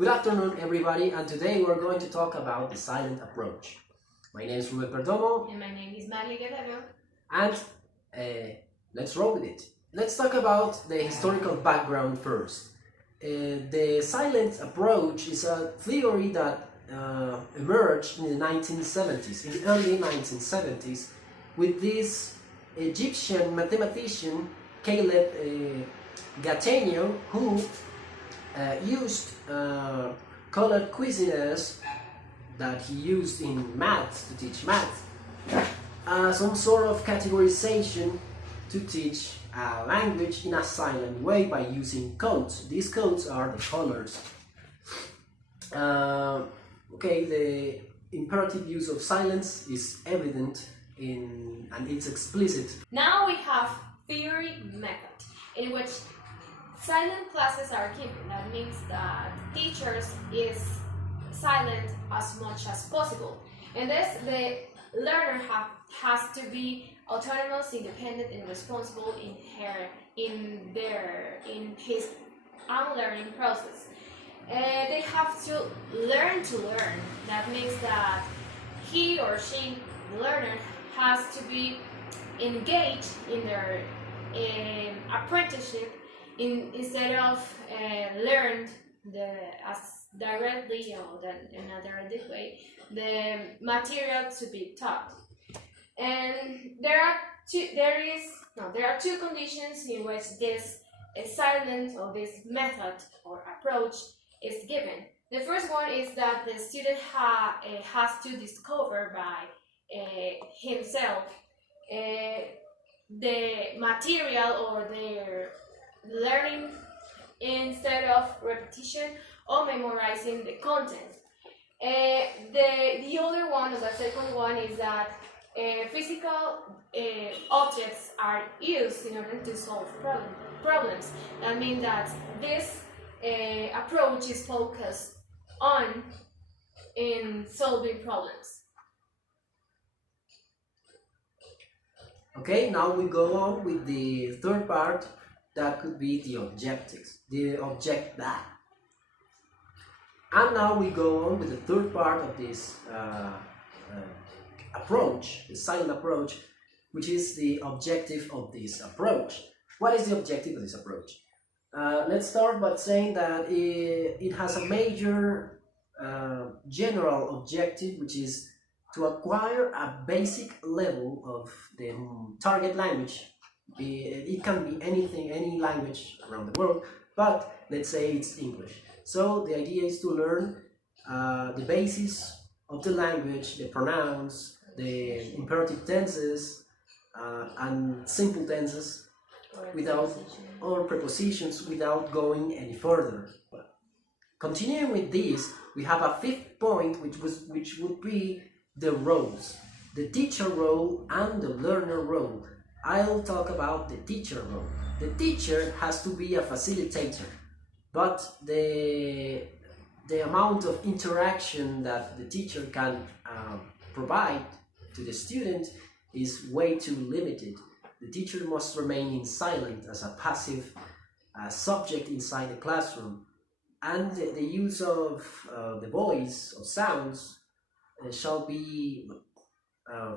Good afternoon, everybody, and today we're going to talk about the silent approach. My name is Ruben Perdomo. And my name is Marley Guerrero. And let's roll with it. Let's talk about the historical background first. The silent approach is a theory that emerged in the 1970s, in the early 1970s, with this Egyptian mathematician Caleb Gattegno, who used colored questionnaires that he used in math to teach math, some sort of categorization to teach a language in a silent way by using codes. These codes are the colors. Okay, the imperative use of silence is evident and it's explicit. Now we have theory method, in which silent classes are given. That means that teachers is silent as much as possible. And this, the learner has to be autonomous, independent, and responsible in his own learning process. They have to learn. That means that he or she, the learner, has to be engaged in their apprenticeship instead of learned as directly or in a direct way the material to be taught. And there are two conditions in which this silent or this method or approach is given. The first one is that the student has to discover by himself the material or their learning instead of repetition or memorizing the content. The other one, or the second one, is that physical objects are used in order to solve problems. That means that this approach is focused on in solving problems. Okay, now we go on with the third part, that could be the objectives, And now we go on with the third part of this approach, the silent approach, which is the objective of this approach. What is the objective of this approach? Let's start by saying that it has a major general objective, which is to acquire a basic level of the target language. It can be anything, any language around the world, but let's say it's English. So the idea is to learn the basis of the language, the pronouns, the imperative tenses, and simple tenses or prepositions without going any further. Continuing with this, we have a fifth point, which would be the roles, the teacher role and the learner role. I'll talk about the teacher role. The teacher has to be a facilitator, but the amount of interaction that the teacher can provide to the student is way too limited. The teacher must remain in silent as a passive subject inside the classroom, and the use of the voice or sounds shall be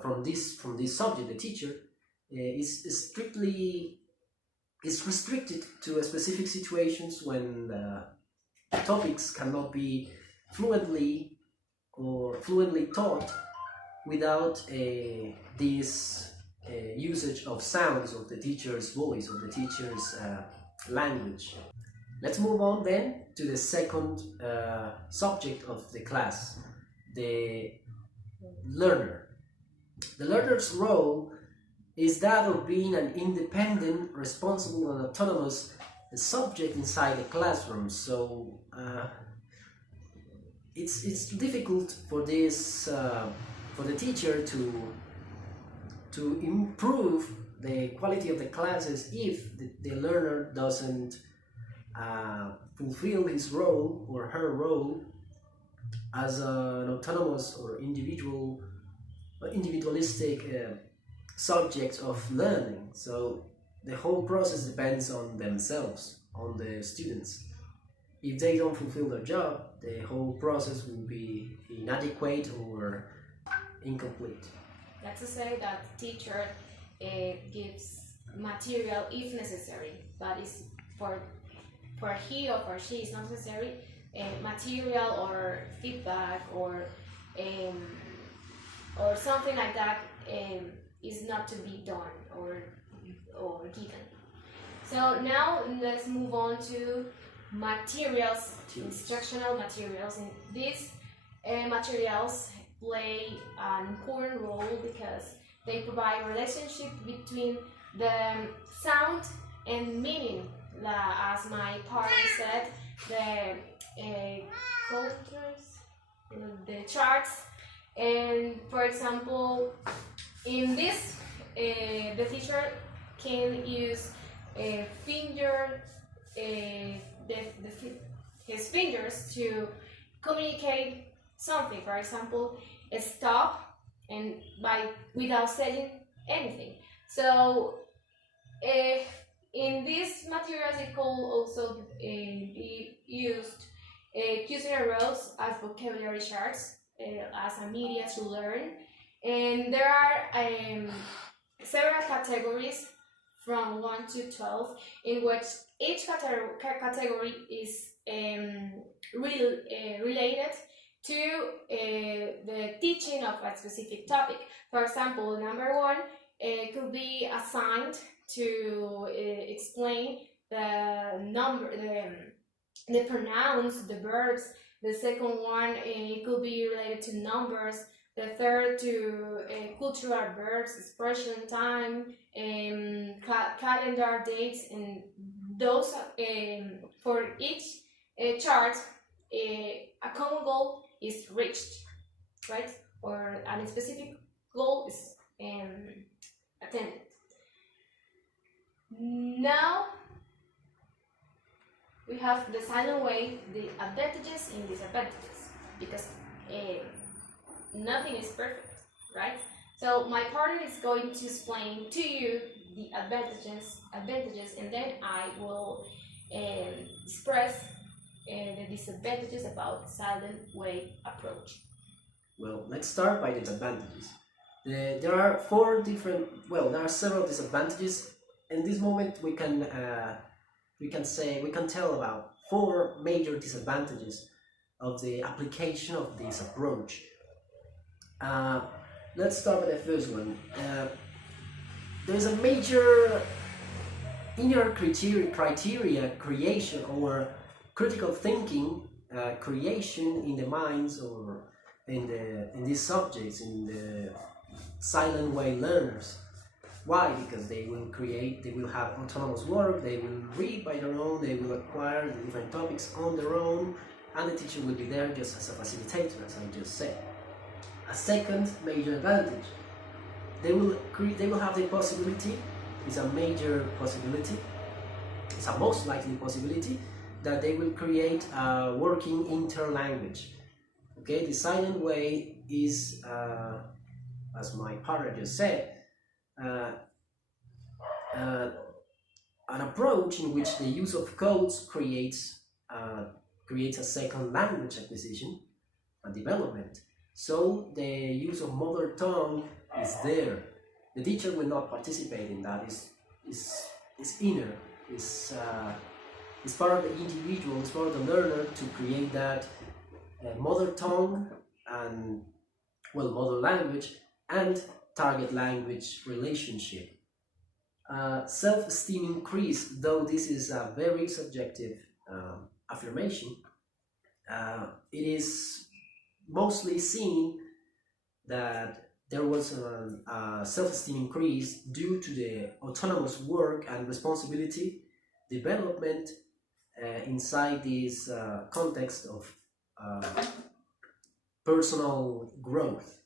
from this subject. The teacher is restricted to specific situations when the topics cannot be fluently taught without this usage of sounds of the teacher's voice or the teacher's language. Let's move on then to the second subject of the class, the learner. The learner's role is that of being an independent, responsible, and autonomous subject inside the classroom. So it's difficult for this for the teacher to improve the quality of the classes if the learner doesn't fulfill his role or her role as an autonomous or individualistic subject of learning. So the whole process depends on themselves, on the students. if they don't fulfill their job, the whole process will be inadequate or incomplete. That's to say that teacher gives material if necessary, but it's for he or for she is not necessary material or feedback or something like that is not to be done or given. So now let's move on to materials, instructional materials. And these materials play an important role because they provide relationship between the sound and meaning. As my partner said, the cultures, the charts, and for example, in this, the teacher can use a finger, his fingers to communicate something. For example, a stop, and without saying anything. So in these materials, it could also be used using rows as vocabulary charts as a media to learn. And there are several categories from 1 to 12 in which each category is related to the teaching of a specific topic. For example, number 1 could be assigned to explain the pronouns, the verbs. The second one could be related to numbers. The third to cultural verbs, expression, time, calendar, dates, and those for each chart, a common goal is reached, right? Or a specific goal is attended. Now we have the Silentway, the advantages and disadvantages, because nothing is perfect, right? So my partner is going to explain to you the advantages, and then I will express the disadvantages about Silentway approach. Well, let's start by the disadvantages. There are several disadvantages. In this moment, we can tell about 4 major disadvantages of the application of this approach. Let's start with the first one. There's a major inner criteria creation or critical thinking creation in the minds or in these subjects, in the Silentway learners. Why? Because they will have autonomous work, they will read by their own, they will acquire the different topics on their own, and the teacher will be there just as a facilitator, as I just said. A second major advantage, they will have the possibility, it's a major possibility, it's a most likely possibility, that they will create a working interlanguage. Okay, the Silentway is, as my partner just said, an approach in which the use of codes creates a second language acquisition and development. So the use of mother tongue is there. The teacher will not participate in that. It's inner. It's part of the individual. It's part of the learner to create that mother tongue and mother language and target language relationship. Self-esteem increase, though this is a very subjective affirmation, it is mostly seen that there was a self-esteem increase due to the autonomous work and responsibility development inside this context of personal growth.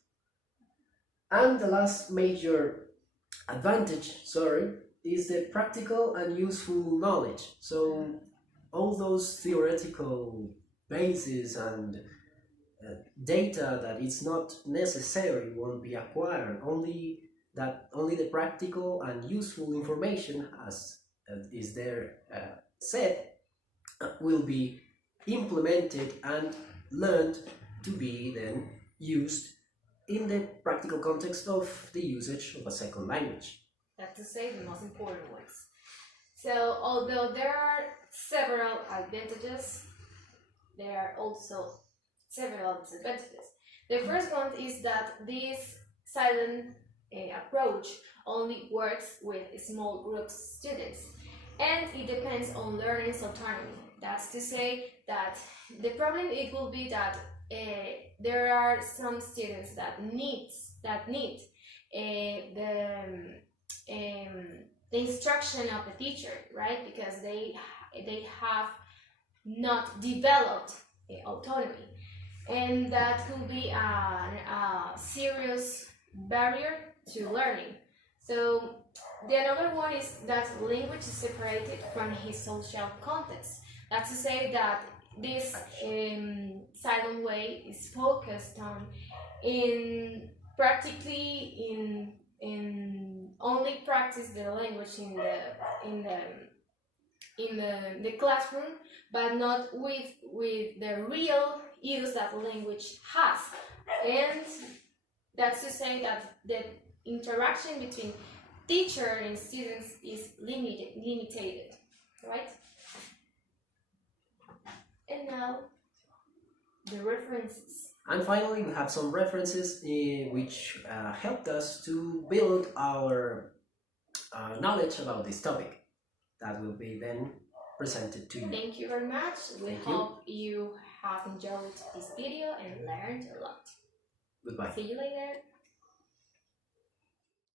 And the last major advantage, is the practical and useful knowledge. So all those theoretical bases and data that it's not necessary won't be acquired. Only the practical and useful information, as is there said, will be implemented and learned to be then used in the practical context of the usage of a second language. That's to say the most important ones. So although there are several advantages, there are also several disadvantages. The first one is that this silent approach only works with small groups of students, and it depends on learning's autonomy. That's to say that the problem it will be that there are some students that need the instruction of the teacher, right? Because they have not developed autonomy, and that could be a serious barrier to learning. So the another one is that language is separated from his social context. That's to say that this silent way is focused on in only practice the language in the classroom, but not with the real use that the language has. And that's to say that the interaction between teacher and students is limited, right? And now the references. And finally, we have some references which helped us to build our knowledge about this topic that will be then presented to you. Thank you very much. We hope you have enjoyed this video and learned a lot. Goodbye. See you later.